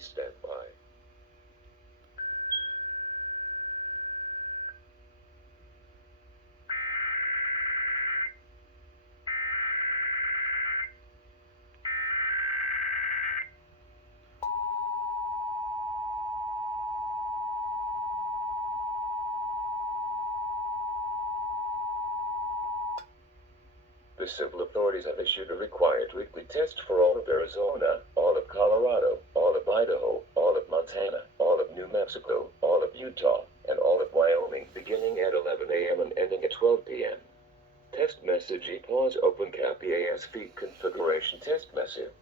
Please stand by. The civil authorities have issued a required weekly test for all of Arizona, all of Colorado, all of Idaho, all of Montana, all of New Mexico, all of Utah, and all of Wyoming, beginning at 11 a.m. and ending at 12 p.m. Test message EAPAWS OpenCap EAS feed configuration test message.